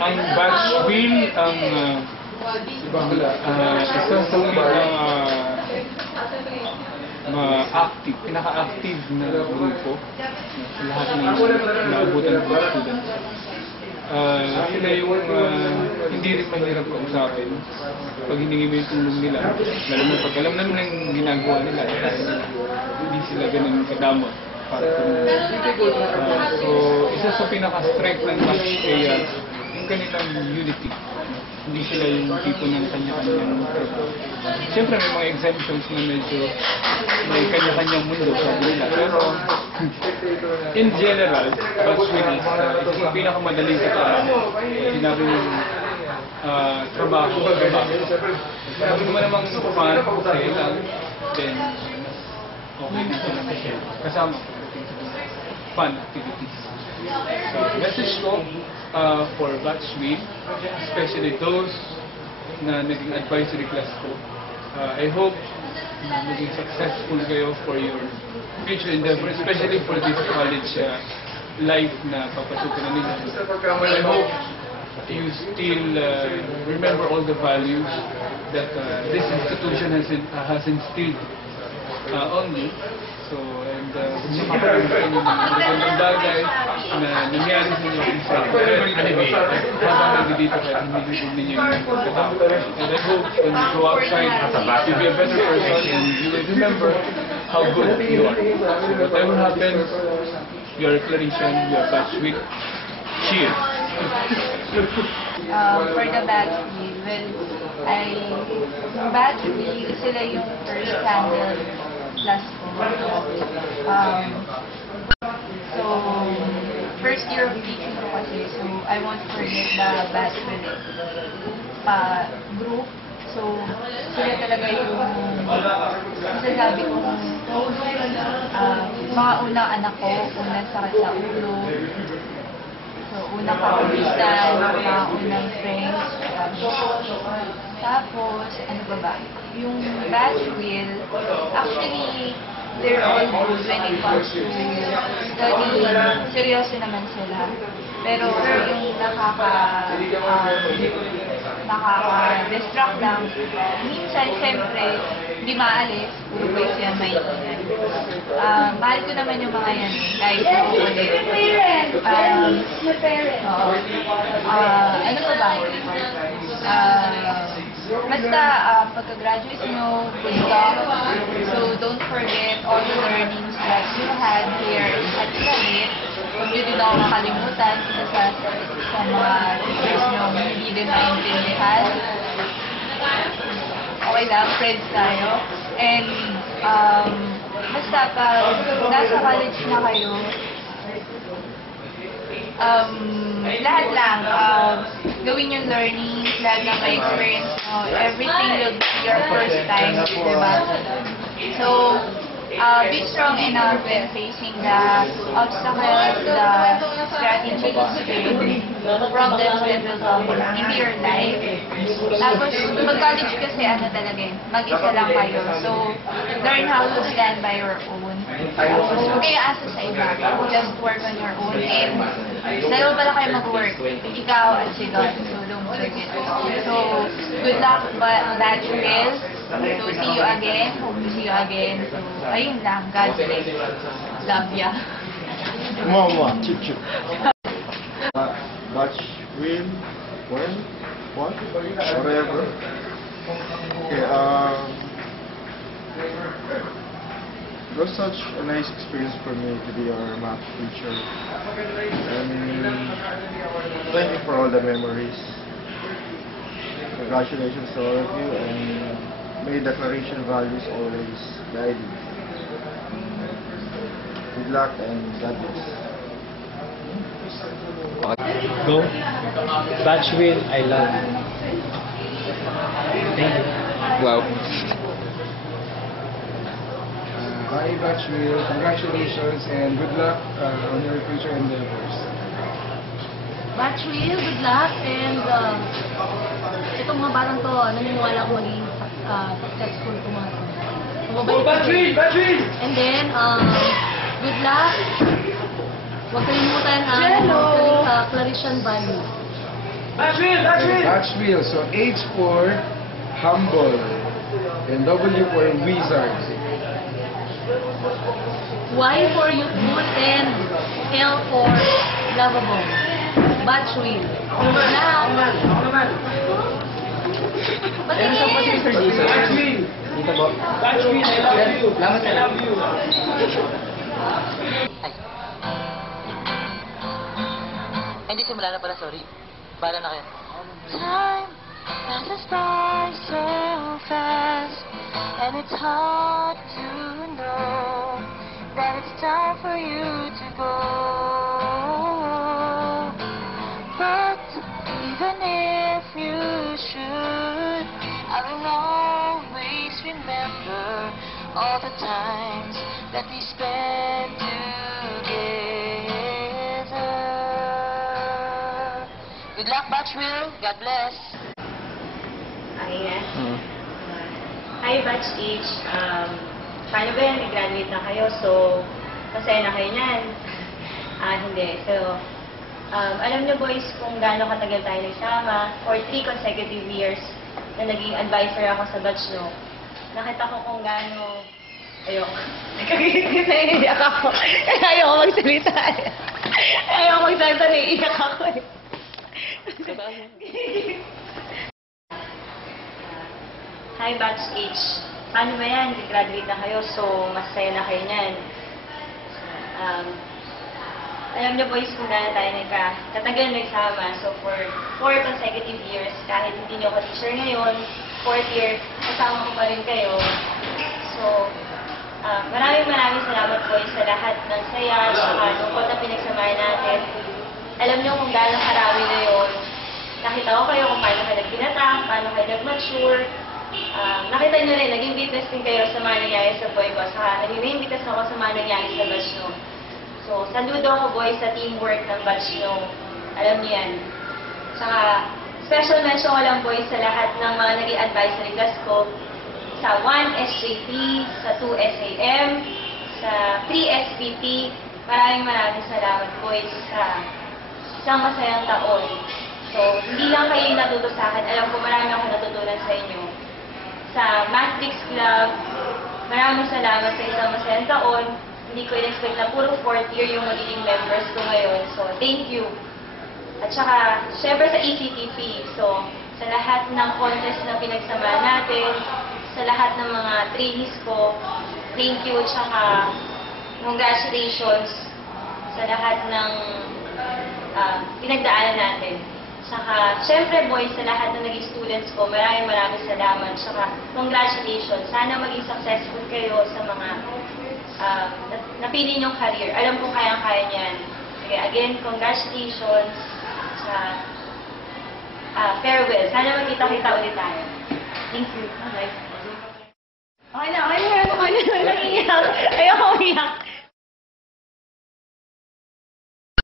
Ang batch wheel, ang isa sa active, pinaka-active na grupo sa lahat ng naabutan ng students. Sila yung hindi rin mahirap kausapin pag hiningi mo yung tulong nila, lalo na pag alam naman yung ginagawa nila, hindi sila ganun kadamot para so isa sa pinaka-strength ng batch ay yung kanilang unity. Hindi sila yung tipo ng kanya-kanyang trabaho. Siyempre may mga exemptions na medyo may kanya-kanyang mundo sa nila. Pero in general, batch wheel is yung pinakamadaling katrabaho. Sinabi yung trabaho. Kung naman namang fun, say lang, then okay na sila. Kasama fun activities. So, message ko for batch wheel, especially those na naging advisory class ko. I hope na maging successful kayo for your future endeavor, especially for this college life na papasukin na nila. I hope you still remember all the values that this institution has instilled on you. So, and kung makakalimutan yung mga magandang bagay na nangyari sa inyo habang nandito kayo, hinilibog ninyo yung pagkatao. And I hope when you go outside, you'll be a better person and you will remember how good you are. So whatever happens, your declaration, your batch week, cheers! For the batch wheel, batch wheel, sila yung first handle class ko. So, first year of teaching ko kasi, so I won't forget the batch wheel group. So, sila talaga yung masasabi kong mga unang anak ko, unang sakit sa ulo. So, unang kapulisan, mga unang friends. Tapos, ano ba? Yung batch wheel, actually, they're all good when it comes to study. Seryoso naman sila. Pero yung nakaka-distract lang. Minsan, syempre, hindi maalis. Puro boys yan may ingay. Mahal ko naman yung mga yan. Kahit ulit. Ano ba? Basta, pagka-graduate nyo, good luck. So, don't forget all the learnings that you had here at Kahit. Huwag nyo din ako makalimutan sa mga teachers nyo hindi din maintindihan. Okay lang, friends tayo. And, basta pag nasa college na kayo, lahat lang, gawin yung learning, lahat ng may experience mo, everything will be your first time, diba? So, be strong enough in facing the obstacles, the strategies, problems that will come into your life. Tapos, mag-college kasi ano talaga mag-isa lang kayo. So, learn how to stand by your own. Huwag kayo asa sa iba. Just work on your own. And, dalawa pala kayo mag-work. Ikaw at si God. So, don't forget. So, good luck, batch wheel. So, see you again. Hope to see you again. So, ayun lang. God bless. Love ya. Chip chip. Batch wheel, what? Whatever. Okay, it was such a nice experience for me to be our math teacher. And thank you for all the memories. Congratulations to all of you, and may declaration values always guide you. Good luck and God bless. Go. Batch wheel, I love you. Thank you. Wow. Hi, batch wheel. Congratulations and good luck on your future endeavors. Batch wheel, good luck, and itong mga batang to, naniniwala ko maging successful itong mga to. Batch wheel! And then, good luck. Huwag kalimutan ang Clarician Valley. Batch wheel. So H for humble. And W for wizard. Y for youthful and L for lovable. Batch wheel. Ba't hindi? Dito po. Hindi, simula na pala, sorry. Bahala na kayo. Time passes by so fast, and it's hard to know that it's time for you to go. But even if you should, I will always remember all the times that we spent together. Good luck, Batch Will. God bless. Ayan. Hi, Batch H. Paano ba yan? Nag-graduate na kayo, so masaya na kayo niyan. Hindi. So, alam niyo boys kung gaano katagal tayo nagsama. For 3 consecutive years na naging advisor ako sa batch nyo. Nakita ko kung gaano... Ayoko. Nagkagigit na iiyak ako. Ayoko magsalita. Ayoko magsalita, naiiyak ako eh. Hi, Batch H. Paano ba yan? Graduate na kayo, so masaya na kayo niyan. Alam niyo boys kung gaano tayo katagal nagsama. So for 4 consecutive years, kahit hindi niyo ako teacher ngayon, 4th year, kasama ko pa rin kayo. So, maraming salamat boys sa lahat ng saya, sa lungkot na pinagsamahan natin. Alam niyo kung gaano karami na yun. Nakita ko kayo kung paano kayo nagpinatang, paano kayo nag-mature. Nakita niyo rin, naging witness din kayo sa mga nangyayari sa boy ko. Saka naging witness ako sa mga nangyayari sa batch nyo. So, saludo ako boys sa teamwork ng batch nyo. Alam niyo yan. Saka, special mention ko lang boys sa lahat ng mga naging advisory class ko. Sa 1 SJP, sa 2 SAM, sa 3 SPP. Maraming salamat boys sa isang masayang taon. So, hindi lang kayo yung natuto sa akin. Alam ko marami akong natutunan sa inyo. Sa Matrix Club, maraming salamat sa isang masayang taon. Hindi ko in-expect na puro 4th year yung magiging members ko ngayon. So, thank you. At saka, syempre sa ECTP. So, sa lahat ng contest na pinagsama natin, sa lahat ng mga trainees ko, thank you. At saka, congratulations sa lahat ng pinagdaanan natin. Saka, syempre boys, sa lahat ng naging students ko, maraming salamat. Saka, congratulations. Sana maging successful kayo sa mga napili niyong career. Alam ko kayang-kaya niyan. Okay, again, congratulations. Sa farewell. Sana magkita-kita ulit tayo. Thank you. Okay. Okay na. Naiiyak. Ayoko umiyak.